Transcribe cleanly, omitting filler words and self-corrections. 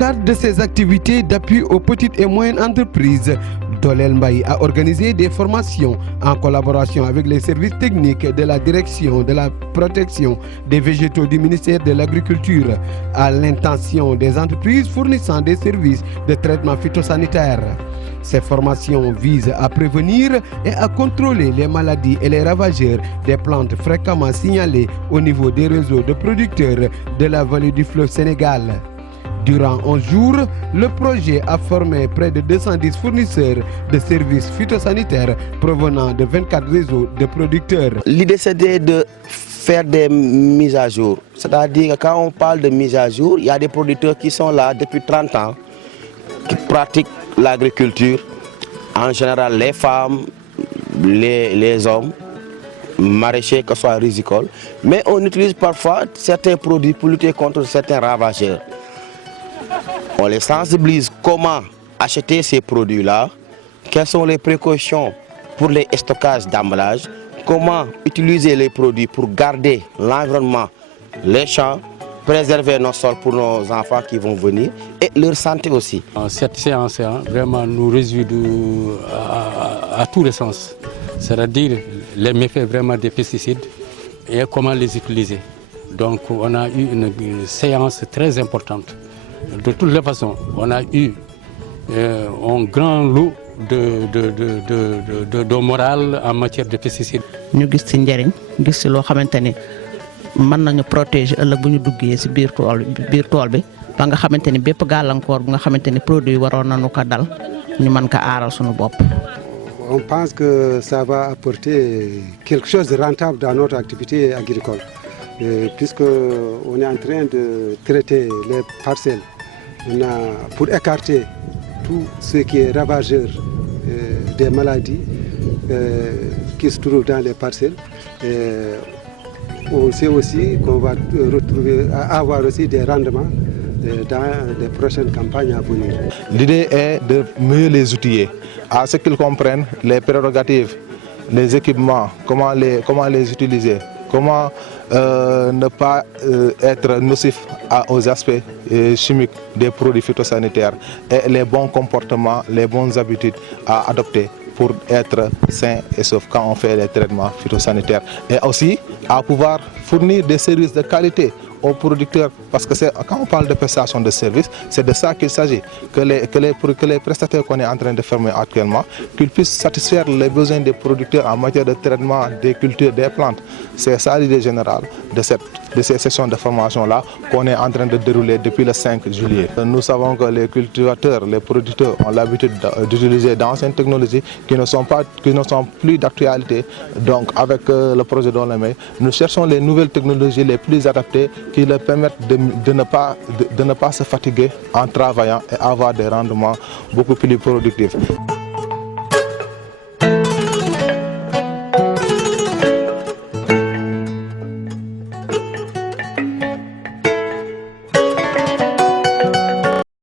cadre de ses activités d'appui aux petites et moyennes entreprises, Dolel Mbaye a organisé des formations en collaboration avec les services techniques de la direction de la protection des végétaux du ministère de l'Agriculture à l'intention des entreprises fournissant des services de traitement phytosanitaire. Ces formations visent à prévenir et à contrôler les maladies et les ravageurs des plantes fréquemment signalés au niveau des réseaux de producteurs de la vallée du fleuve Sénégal. Durant 11 jours, le projet a formé près de 210 fournisseurs de services phytosanitaires provenant de 24 réseaux de producteurs. L'idée c'est de faire des mises à jour. C'est-à-dire que quand on parle de mise à jour, il y a des producteurs qui sont là depuis 30 ans, qui pratiquent l'agriculture, en général les femmes, les hommes, maraîchers, que ce soit rizicoles, mais on utilise parfois certains produits pour lutter contre certains ravageurs. On les sensibilise comment acheter ces produits-là, quelles sont les précautions pour les stockages d'emballage, comment utiliser les produits pour garder l'environnement, les champs, préserver nos sols pour nos enfants qui vont venir et leur santé aussi. Cette séance vraiment nous réjouit à tous les sens, c'est-à-dire les méfaits vraiment des pesticides et comment les utiliser. Donc on a eu une séance très importante. De toutes les façons, on a eu un grand lot de morale en matière de pesticides. Nous avons mën nañu protéger ëllëg bu ñu duggee ci biir tool bi ba nga xamante ni bépp gàllankoor bu nga xamante ni produit waroon nañu ko dal ñu mën ko aaral suñu bopp. On pense que ça va apporter quelque chose de rentable dans notre activité agricole, puisque on est en train de traiter les parcelles pour écarter tout ce qui est ravageur des maladies qui se trouvent dans les parcelles. On sait aussi qu'on va avoir aussi des rendements dans les prochaines campagnes à venir. L'idée est de mieux les outiller, à ce qu'ils comprennent les prérogatives, les équipements, comment les utiliser, comment ne pas être nocif aux aspects chimiques des produits phytosanitaires et les bons comportements, les bonnes habitudes à adopter pour être sain et sauf quand on fait les traitements phytosanitaires. Et aussi à pouvoir fournir des services de qualité aux producteurs, parce que quand on parle de prestation de services, c'est de ça qu'il s'agit, que les prestataires qu'on est en train de former actuellement, qu'ils puissent satisfaire les besoins des producteurs en matière de traitement des cultures, des plantes. C'est ça l'idée générale de ces sessions de formation-là qu'on est en train de dérouler depuis le 5 juillet. Nous savons que les cultivateurs, les producteurs ont l'habitude d'utiliser d'anciennes technologies qui ne sont plus d'actualité. Donc avec le projet Dolel Mbaye, nous cherchons les nouvelles technologies les plus adaptées qui leur permettent de ne pas se fatiguer en travaillant et avoir des rendements beaucoup plus productifs.